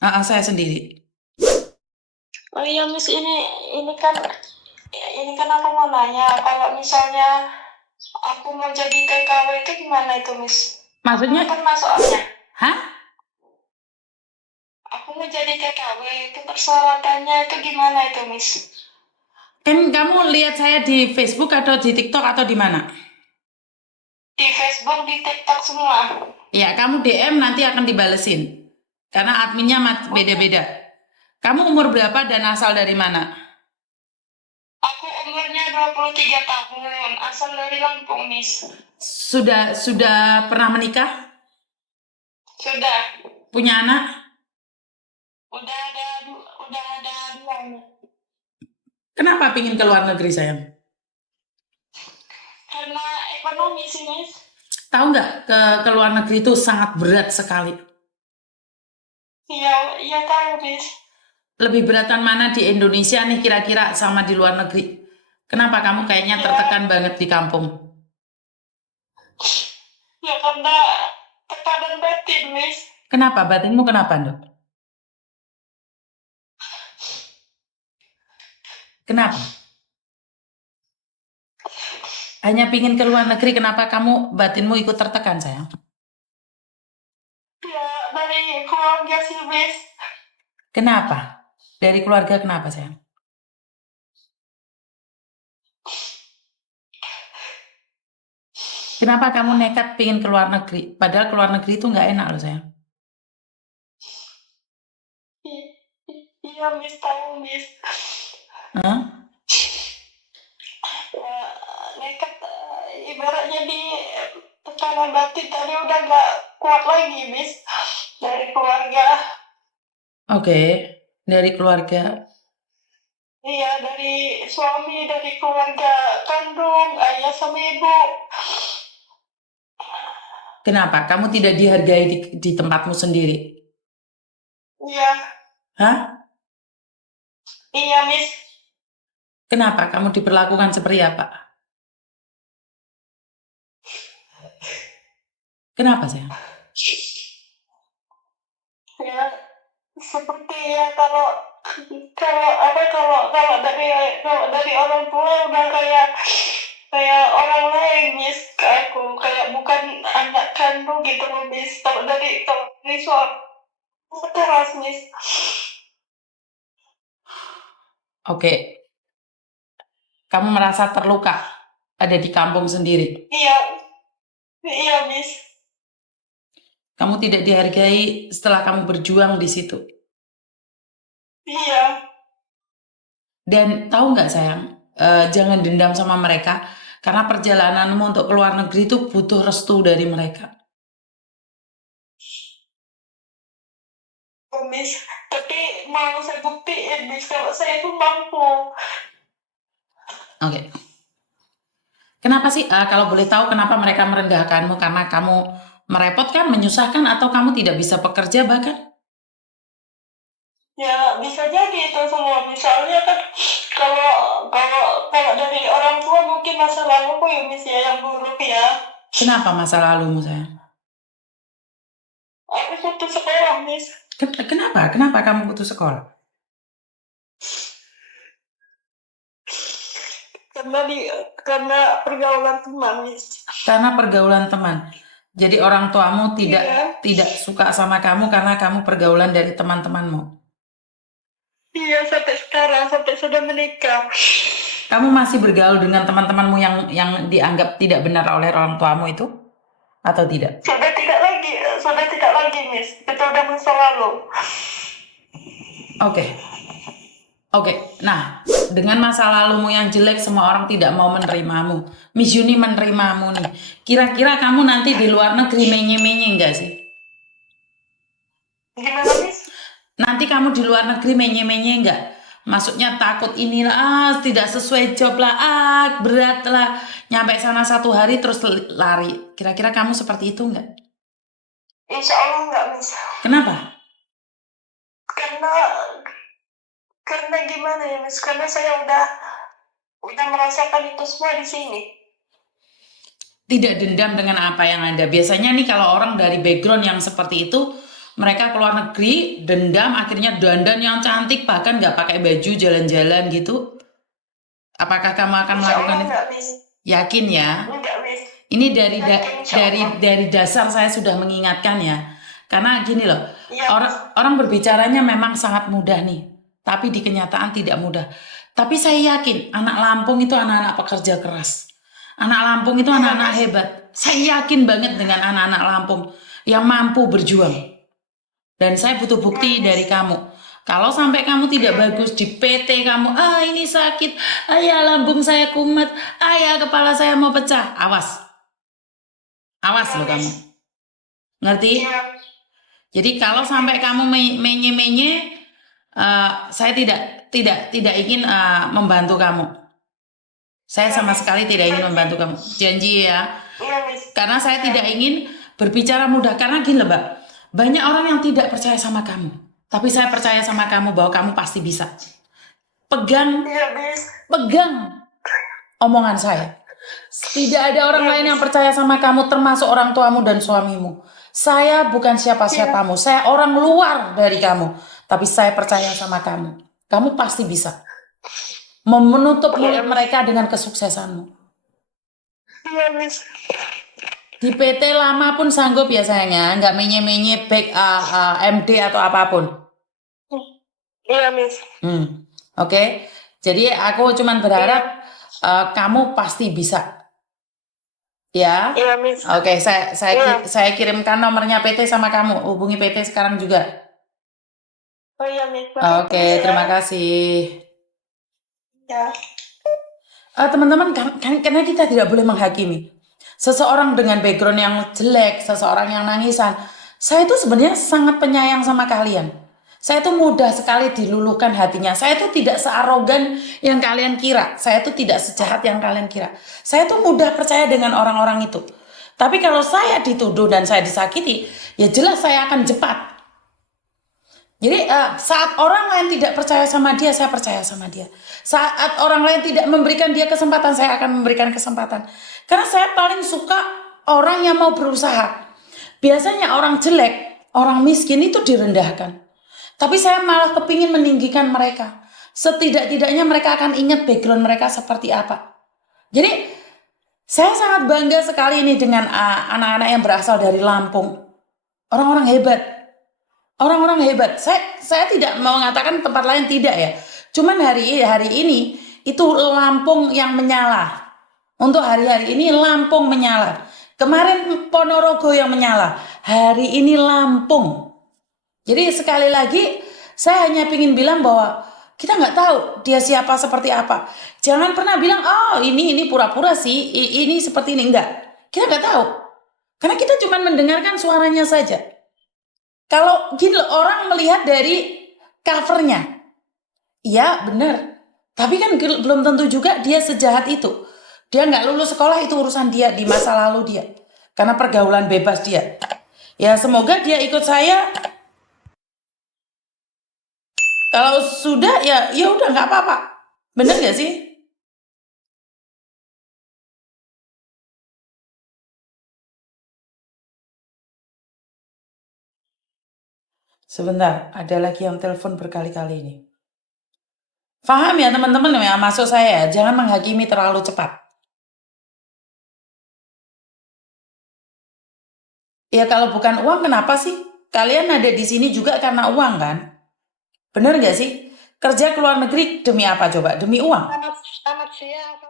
Saya sendiri. Oh iya Miss, ini kan aku mau nanya, kalau misalnya aku mau jadi TKW itu gimana itu Miss? Maksudnya? Kan soalnya Hah? aku mau jadi TKW itu persyaratannya itu gimana itu Miss? Kan kamu lihat saya di Facebook atau di TikTok atau di mana? Di Facebook, di TikTok semua. Ya, kamu DM nanti akan dibalesin. Karena adminnya beda-beda. Kamu umur berapa dan asal dari mana? Aku umurnya 23 tahun, asal dari Lampung Miss. Sudah pernah menikah? Sudah. Punya anak? Udah ada dua nih. Kenapa pingin ke luar negeri, sayang? Karena ekonomi sih Miss. Tahu nggak, ke luar negeri itu sangat berat sekali. Iya tahu Miss. Lebih beratan mana di Indonesia nih kira-kira sama di luar negeri? Kenapa kamu kayaknya tertekan banget di kampung? Ya karena tekanan batin Miss. Kenapa? Batinmu kenapa, Dok? Kenapa? Hanya pingin ke luar negeri, kenapa kamu batinmu ikut tertekan, sayang? Ya dari keluarga sih Miss. Kenapa? Dari keluarga kenapa, sayang? Kenapa kamu nekat pingin ke luar negeri? Padahal ke luar negeri itu nggak enak loh, sayang. Iya Miss, tahu Miss. Hah? Ya, nekat ibaratnya di tekanan batin tadi udah nggak kuat lagi Miss. Dari keluarga. Oke, dari keluarga. Iya, dari suami, dari keluarga kandung, ayah sama ibu. Kenapa? Kamu tidak dihargai di tempatmu sendiri? Iya. Hah? Iya Miss. Kenapa? Kamu diperlakukan seperti apa? Kenapa, sayang? Ya, seperti ya kalau dari orang tua udah kayak orang lain Miss ke aku, kayak bukan anak kandung gitu loh Miss. Kalau dari suami keras Miss. Oke. Kamu merasa terluka ada di kampung sendiri? Iya Miss. Kamu tidak dihargai setelah kamu berjuang di situ. Iya. Dan tahu nggak, sayang, jangan dendam sama mereka karena perjalananmu untuk keluar negeri itu butuh restu dari mereka. Oh, Miss, tapi mau saya buktiin Miss kalau saya itu mampu. Oke. Kenapa sih, kalau boleh tahu kenapa mereka merendahkanmu? Karena kamu merepotkan, menyusahkan, atau kamu tidak bisa bekerja bahkan? Ya bisa jadi itu semua. Misalnya kan kalau kalau dari orang tua mungkin masa laluku ya Miss ya yang buruk ya. Kenapa masa lalumu, sayang? Aku putus sekolah Miss. Kenapa? Kenapa kamu putus sekolah? Karena pergaulan teman Miss. Karena pergaulan teman. Jadi orang tuamu tidak Iya. suka sama kamu karena kamu pergaulan dari teman-temanmu. Iya sampai sekarang, sampai sudah menikah. Kamu masih bergaul dengan teman-temanmu yang dianggap tidak benar oleh orang tuamu itu? Atau tidak? Sudah tidak lagi Miss. Itu udah masa lalu. Oke. Nah, dengan masa lalumu yang jelek, semua orang tidak mau menerimamu. Miss Yuni menerimamu nih. Kira-kira kamu nanti di luar negeri menye-menye enggak sih? Gimana Miss? Nanti kamu di luar negeri menye-menye enggak? Maksudnya takut inilah, tidak sesuai job lah, berat lah. Nyampe sana 1 hari terus lari. Kira-kira kamu seperti itu enggak? Insya Allah enggak Miss. Kenapa? Karena gimana ya Miss? Karena saya udah merasakan itu semua di sini. Tidak dendam dengan apa yang ada. Biasanya nih kalau orang dari background yang seperti itu, Mereka keluar negeri, dendam, akhirnya dandan yang cantik, bahkan nggak pakai baju jalan-jalan gitu. Apakah kamu akan Insya melakukan Allah itu? enggak, Miss. Yakin ya? Enggak, Miss. Ini dari Yakin, insya Allah. dari dasar saya sudah mengingatkan ya. Karena gini loh, Iya, orang berbicaranya memang sangat mudah nih, tapi di kenyataan tidak mudah. Tapi saya yakin anak Lampung itu anak-anak pekerja keras. Anak Lampung itu anak-anak hebat. Saya yakin banget dengan anak-anak Lampung yang mampu berjuang. Dan saya butuh bukti dari kamu. Kalau sampai kamu tidak bagus di PT kamu, ini sakit, ya lambung saya kumat, ya kepala saya mau pecah, awas. Awas loh kamu. Ngerti? Iya. Jadi kalau sampai kamu menye-menye, saya tidak ingin membantu kamu. Saya sama sekali tidak ingin membantu kamu. Janji ya. Iya, Miss. Karena saya tidak ingin berbicara mudah. Karena gini loh, Mbak. Banyak orang yang tidak percaya sama kamu. Tapi saya percaya sama kamu bahwa kamu pasti bisa. Pegang Iya, Miss. omongan saya. Tidak ada orang lain yang percaya sama kamu, termasuk orang tuamu dan suamimu. Saya bukan siapa-siapamu. Saya orang luar dari kamu. Tapi saya percaya sama kamu. Kamu pasti bisa menutup mulut mereka dengan kesuksesanmu. Iya, Miss. Di PT lama pun sanggup ya sayangnya, nggak menye-menye back MD atau apapun. Iya, Miss. Oke. Jadi aku cuman berharap kamu pasti bisa. Ya. Iya, Miss. Oke, saya kirimkan nomornya PT sama kamu. Hubungi PT sekarang juga. Oh iya, Miss. Oke, terima kasih. Ya. Teman-teman, karena kita tidak boleh menghakimi. Seseorang dengan background yang jelek, seseorang yang nangisan, saya itu sebenarnya sangat penyayang sama kalian. Saya itu mudah sekali diluluhkan hatinya. Saya itu tidak searogan yang kalian kira. Saya itu tidak sejahat yang kalian kira. Saya itu mudah percaya dengan orang-orang itu. Tapi kalau saya dituduh dan saya disakiti, ya jelas saya akan jepat. Jadi saat orang lain tidak percaya sama dia, saya percaya sama dia. Saat orang lain tidak memberikan dia kesempatan, saya akan memberikan kesempatan. Karena saya paling suka orang yang mau berusaha. Biasanya orang jelek, orang miskin itu direndahkan. Tapi saya malah kepingin meninggikan mereka. Setidak-tidaknya mereka akan ingat background mereka seperti apa. Jadi saya sangat bangga sekali ini dengan anak-anak yang berasal dari Lampung. Orang-orang hebat. Orang-orang hebat. Saya tidak mau mengatakan tempat lain tidak ya. Cuman hari ini itu Lampung yang menyala. Untuk hari-hari ini Lampung menyala. Kemarin Ponorogo yang menyala. Hari ini Lampung. Jadi sekali lagi saya hanya ingin bilang bahwa kita nggak tahu dia siapa seperti apa. Jangan pernah bilang ini pura-pura sih, ini seperti ini, enggak. Kita nggak tahu. Karena kita cuma mendengarkan suaranya saja. Kalau gini loh, orang melihat dari covernya. Iya benar. Tapi kan belum tentu juga dia sejahat itu. Dia nggak lulus sekolah, itu urusan dia di masa lalu dia. Karena pergaulan bebas dia. Ya semoga dia ikut saya. Kalau sudah ya udah nggak apa-apa. Bener nggak sih? Sebentar, ada lagi yang telepon berkali-kali ini. Paham ya teman-teman ya, maksud saya jangan menghakimi terlalu cepat. Ya kalau bukan uang kenapa sih? Kalian ada di sini juga karena uang kan? Bener nggak sih? Kerja ke luar negeri demi apa coba? Demi uang. Selamat siang.